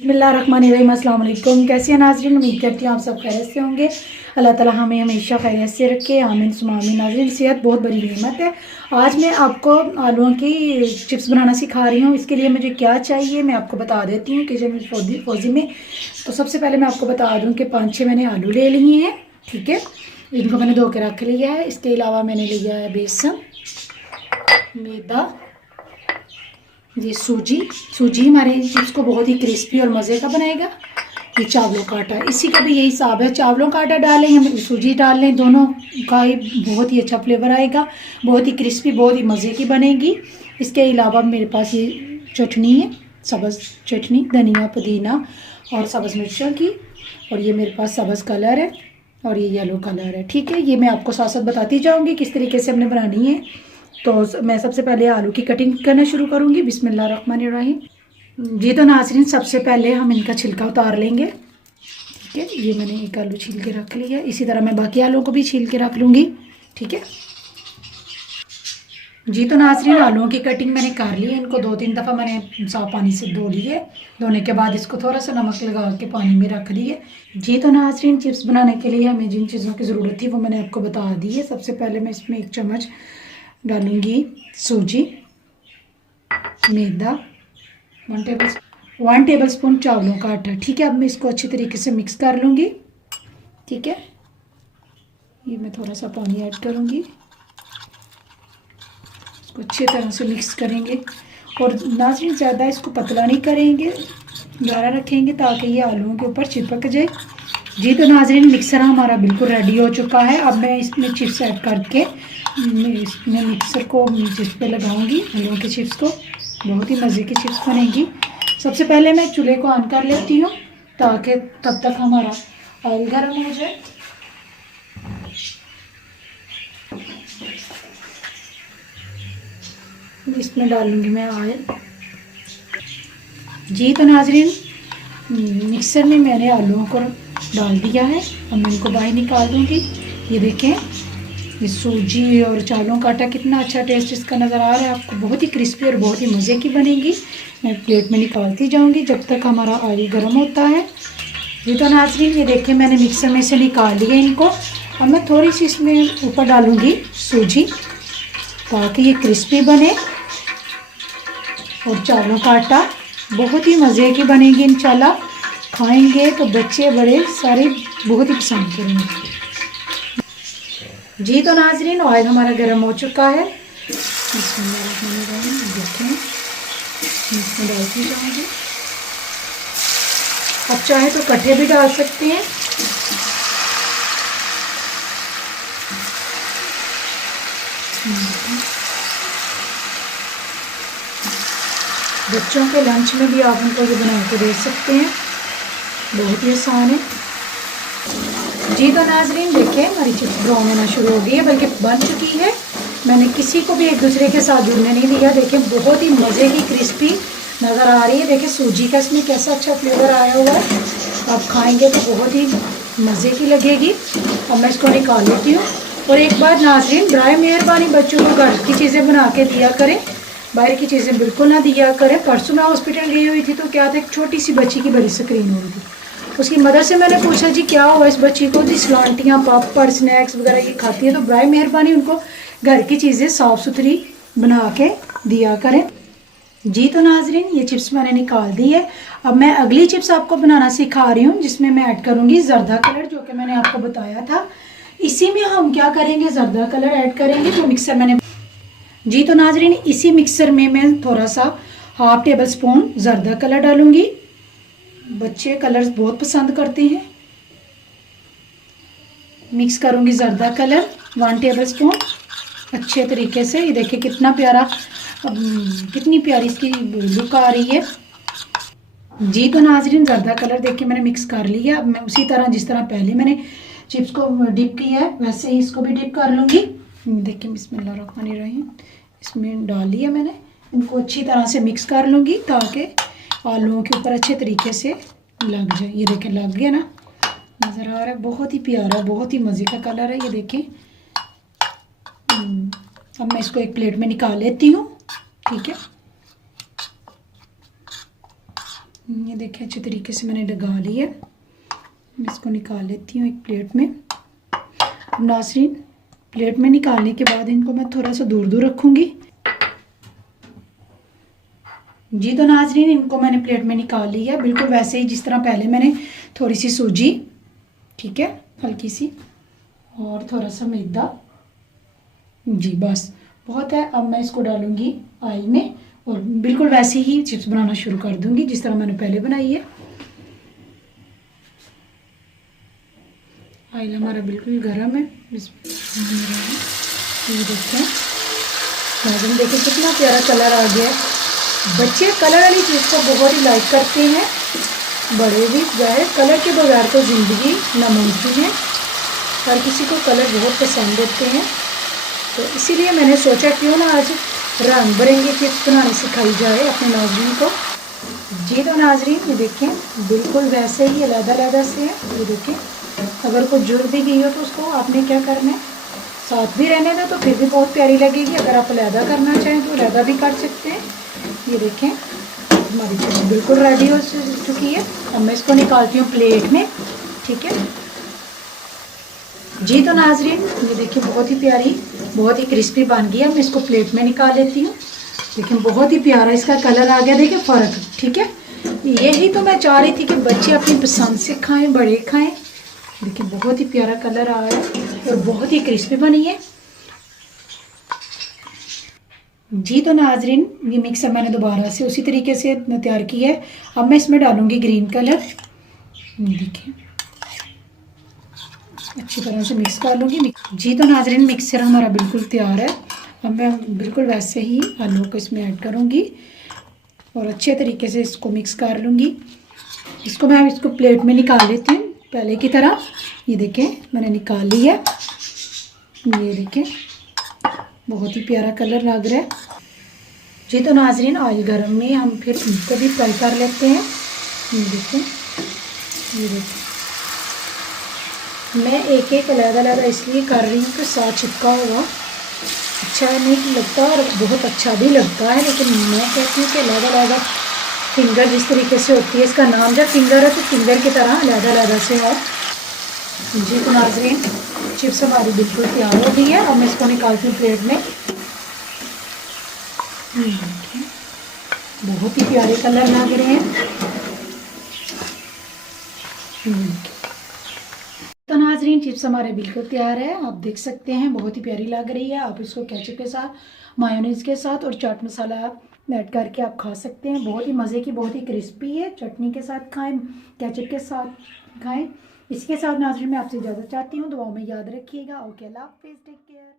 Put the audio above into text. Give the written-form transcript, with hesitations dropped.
बिस्मिल्लाहिर्रहमानिर्रहीम। अस्सलाम वालेकुम। कैसे हैं नाज़रीन? उम्मीद करती हूँ आप सब खैरियत से होंगे। अल्लाह ताला हमें हमेशा खैरियत से रखे, आमीन सुमा आमीन। नाज़रीन, सेहत बहुत बड़ी नेमत है। आज मैं आपको आलूओं की चिप्स बनाना सिखा रही हूँ। इसके लिए मुझे क्या चाहिए मैं आपको बता देती हूँ किचन में फौजी में। तो सबसे पहले मैं आपको बता दूँ कि 5-6 मैंने आलू ले लिए हैं। ठीक है, इनको मैंने धो के रख लिया है। इसके अलावा मैंने लिया है बेसन, मैदा, ये सूजी हमारे चिप्स को बहुत ही क्रिस्पी और मज़े का बनाएगा। ये चावलों का आटा, इसी का भी यही हिसाब है। चावलों का आटा डालें हम सूजी डाल लें, दोनों का ही बहुत ही अच्छा फ्लेवर आएगा, बहुत ही क्रिस्पी, बहुत ही मज़े की बनेगी। इसके अलावा मेरे पास ये चटनी है, सब्ज़ चटनी, धनिया पुदीना और सब्ज़ मिर्चों की। और ये मेरे पास सब्ज़ कलर है और ये येलो कलर है। ठीक है, ये मैं आपको साथ साथ बताती जाऊँगी किस तरीके से हमने बनानी है। तो मैं सबसे पहले आलू की कटिंग करना शुरू करूँगी। बिस्मिल्लाहिर्रहमानिर्रहीम। जी तो नाज़रीन, सबसे पहले हम इनका छिलका उतार लेंगे। ठीक है, ये मैंने एक आलू छील के रख लिया। इसी तरह मैं बाकी आलू को भी छील के रख लूँगी। ठीक है जी, तो नाज़रीन आलूओं की कटिंग मैंने कर ली है। इनको 2-3 दफ़ा मैंने साफ़ पानी से धो लिए। धोने के बाद इसको थोड़ा सा नमक लगा के पानी में रख दिए। जी तो नाज़रीन, चिप्स बनाने के लिए हमें जिन चीज़ों की ज़रूरत थी वो मैंने आपको बता दी है। सबसे पहले मैं इसमें 1 चम्मच डालूँगी सूजी, मैदा, 1 टेबल स्पून चावलों का आटा। ठीक है, अब मैं इसको अच्छी तरीके से मिक्स कर लूँगी। ठीक है, ये मैं थोड़ा सा पानी ऐड करूँगी, इसको अच्छी तरह से मिक्स करेंगे। और नाज़रीन ज़्यादा इसको पतला नहीं करेंगे, गाढ़ा रखेंगे ताकि ये आलूओं के ऊपर चिपक जाए। जी तो नाज़रीन, मिक्सर हमारा बिल्कुल रेडी हो चुका है। अब मैं इसमें चिप्स ऐड करके इसमें मिक्सर को चिप्स पे लगाऊंगी, आलूओं के चिप्स को। बहुत ही मज़े की चिप्स बनेगी। सबसे पहले मैं चूल्हे को ऑन कर लेती हूँ ताकि तब तक हमारा ऑयल गर्म हो जाए। इसमें डालूंगी मैं ऑयल। जी तो नाज़रीन, मिक्सर में मैंने आलूओं को डाल दिया है। अब मैं इनको बाहर निकाल दूँगी। ये देखें, ये सूजी और चावलों का आटा कितना अच्छा टेस्ट इसका नज़र आ रहा है आपको। बहुत ही क्रिस्पी और बहुत ही मज़े की बनेगी। मैं प्लेट में निकालती जाऊंगी जब तक हमारा ऑयल गर्म होता है। ये तो नाज़रीन, ये देखें मैंने मिक्सर में से निकाल लिया इनको। अब मैं थोड़ी सी इसमें ऊपर डालूंगी सूजी ताकि ये क्रिस्पी बने। और चावलों का आटा बहुत ही मज़े की बनेगी इंशाल्लाह। खाएंगे तो बच्चे बड़े सारे बहुत ही पसंद करेंगे। जी तो नाज़रीन, ऑयल हमारा गर्म हो चुका है। इसमें देखें, इसमें डालती जाऊँगी। आप चाहे तो कट्टे भी डाल सकते हैं। बच्चों के लंच में भी आप उनको ये बना के दे सकते हैं, बहुत ही आसान है। जी तो नाज़रीन, देखिए हमारी चिप्स ब्राउन होना शुरू हो गई है, बल्कि बन चुकी है। मैंने किसी को भी एक दूसरे के साथ जुड़ने नहीं दिया। देखिए बहुत ही मज़े की क्रिस्पी नज़र आ रही है। देखिए सूजी का इसमें कैसा अच्छा फ्लेवर आया हुआ है। आप खाएंगे तो बहुत ही मज़े की लगेगी। अब मैं इसको निकाल लेती हूँ। और एक बार नाज़रीन, बराए मेहरबानी बच्चों को घर की चीज़ें बना के दिया करें, बाहर की चीज़ें बिल्कुल ना दिया करें। परसों मैं हॉस्पिटल गई हुई थी तो क्या था, एक छोटी सी बच्ची की बड़ी स्क्रीन हुई थी। उसकी मदर से मैंने पूछा जी क्या हुआ इस बच्ची को, जी सलांटियाँ, पापड़, स्नैक्स वगैरह ये खाती है। तो बराए मेहरबानी उनको घर की चीज़ें साफ़ सुथरी बना के दिया करें। जी तो नाज़रीन, ये चिप्स मैंने निकाल दी है। अब मैं अगली चिप्स आपको बनाना सिखा रही हूँ, जिसमें मैं ऐड करूँगी जर्दा कलर, जो कि मैंने आपको बताया था। इसी में हम क्या करेंगे, जर्दा कलर ऐड करेंगे जो मिक्सर मैंने। जी तो नाज़रीन, इसी मिक्सर में मैं थोड़ा सा 1/2 टेबल स्पून जर्दा कलर डालूंगी। बच्चे कलर्स बहुत पसंद करते हैं। मिक्स करूंगी जर्दा कलर 1 टेबल स्पून अच्छे तरीके से। ये देखिए कितना प्यारा, कितनी प्यारी इसकी लुक आ रही है। जी तो नाज़रीन, जर्दा कलर देखिए मैंने मिक्स कर लिया। अब मैं उसी तरह जिस तरह पहले मैंने चिप्स को डिप किया है वैसे ही इसको भी डिप कर लूँगी। देखिए बिस्मिल्लाहिर्रहमानिर्रहीम, इसमें डाल लिया मैंने। इनको अच्छी तरह से मिक्स कर लूँगी ताकि आलूओं के ऊपर अच्छे तरीके से लग जाए। ये देखें लग गया ना, नज़र आ रहा है। बहुत ही प्यारा, बहुत ही मज़े का कलर है ये देखें। अब मैं इसको एक प्लेट में निकाल लेती हूँ। ठीक है, ये देखिए अच्छी तरीके से मैंने लगा ली है। मैं इसको निकाल लेती हूँ एक प्लेट में। अब नाज़रीन, प्लेट में निकालने के बाद इनको मैं थोड़ा सा दूर दूर रखूँगी। जी तो नाज़रीन, इनको मैंने प्लेट में निकाल लिया है, बिल्कुल वैसे ही जिस तरह पहले मैंने थोड़ी सी सूजी, ठीक है, हल्की सी, और थोड़ा सा मैदा। जी बस बहुत है। अब मैं इसको डालूंगी ऑयल में और बिल्कुल वैसे ही चिप्स बनाना शुरू कर दूंगी जिस तरह मैंने पहले बनाई है। ऑयल हमारा बिल्कुल गर्म है। ये देखिए नाज़रीन, देखिए कितना प्यारा कलर आ गया है। बच्चे कलर वाली चीज़ को बहुत ही लाइक करते हैं, बड़े भी। जाए कलर के बगैर तो ज़िंदगी नामुमकिन है। हर किसी को कलर बहुत पसंद होते हैं, तो इसीलिए मैंने सोचा क्यों ना आज रंग बिरंगे चिप्स बनाने सिखाई जाए अपने नाज़रीन को। जी तो नाज़रीन, ये देखें बिल्कुल वैसे ही अलग-अलग से है। ये देखें, अगर कोई जुड़ भी गई हो तो उसको आपने क्या करना है, साथ भी रहने दो तो फिर भी बहुत प्यारी लगेगी। अगर आप अलहदा करना चाहें तो अलहदा भी कर सकते हैं। ये देखें हमारी चिप्स बिल्कुल रेडी हो चुकी है। अब मैं इसको निकालती हूँ प्लेट में, ठीक है। जी तो नाज़रीन, ये देखिए बहुत ही प्यारी, बहुत ही क्रिस्पी बन गई है। मैं इसको प्लेट में निकाल लेती हूँ। देखिए बहुत ही प्यारा इसका कलर आ गया, देखिए फ़र्क, ठीक है। यही तो मैं चाह रही थी कि बच्चे अपनी पसंद से खाएं, बड़े खाएं। देखिए बहुत ही प्यारा कलर आ रहा है और बहुत ही क्रिस्पी बनी है। जी तो नाज़रीन, ये मिक्सर मैंने दोबारा से उसी तरीके से तैयार किया है। अब मैं इसमें डालूंगी ग्रीन कलर। देखिए अच्छी तरह से मिक्स कर लूँगी। जी तो नाज़रीन, मिक्सर हमारा बिल्कुल तैयार है। अब मैं बिल्कुल वैसे ही आलू को इसमें ऐड करूँगी और अच्छे तरीके से इसको मिक्स कर लूँगी। इसको मैं इसको प्लेट में निकाल लेती हूँ पहले की तरह। ये देखें मैंने निकाल लिया। ये देखें बहुत ही प्यारा कलर लग रहा है। जी तो नाज़रीन, ऑयल गर्म में हम फिर इनको भी फ्राई कर लेते हैं। ये देखें, ये देखें मैं एक एक अलग-अलग इसलिए कर रही हूँ कि साथ चिपका हुआ अच्छा नहीं लगता और बहुत अच्छा भी लगता है। लेकिन मैं कहती हूँ कि अलग-अलग फिंगर जिस तरीके से होती है, इसका नाम जब फिंगर है तो फिंगर की तरह अलग-अलग से है। जी तो नाज़रीन, चिप्स हमारी बिल्कुल तैयार हो गई है। अब मैं इसको निकालती हूँ प्लेट में। बहुत ही प्यारे कलर लग रहे हैं। तो नाज़रीन, चिप्स हमारे बिल्कुल तैयार है। आप देख सकते हैं बहुत ही प्यारी लग रही है। आप इसको केचप के साथ, मायोनीज़ के साथ और चाट मसाला ऐड करके आप खा सकते हैं। बहुत ही मज़े की, बहुत ही क्रिस्पी है। चटनी के साथ खाएं, केचप के साथ खाएं। इसके साथ नाज़रीन मैं आपसे इजाज़त चाहती हूँ। दुआओं में याद रखिएगा। ओके, अल्लाह हाफ़िज़, टेक केयर।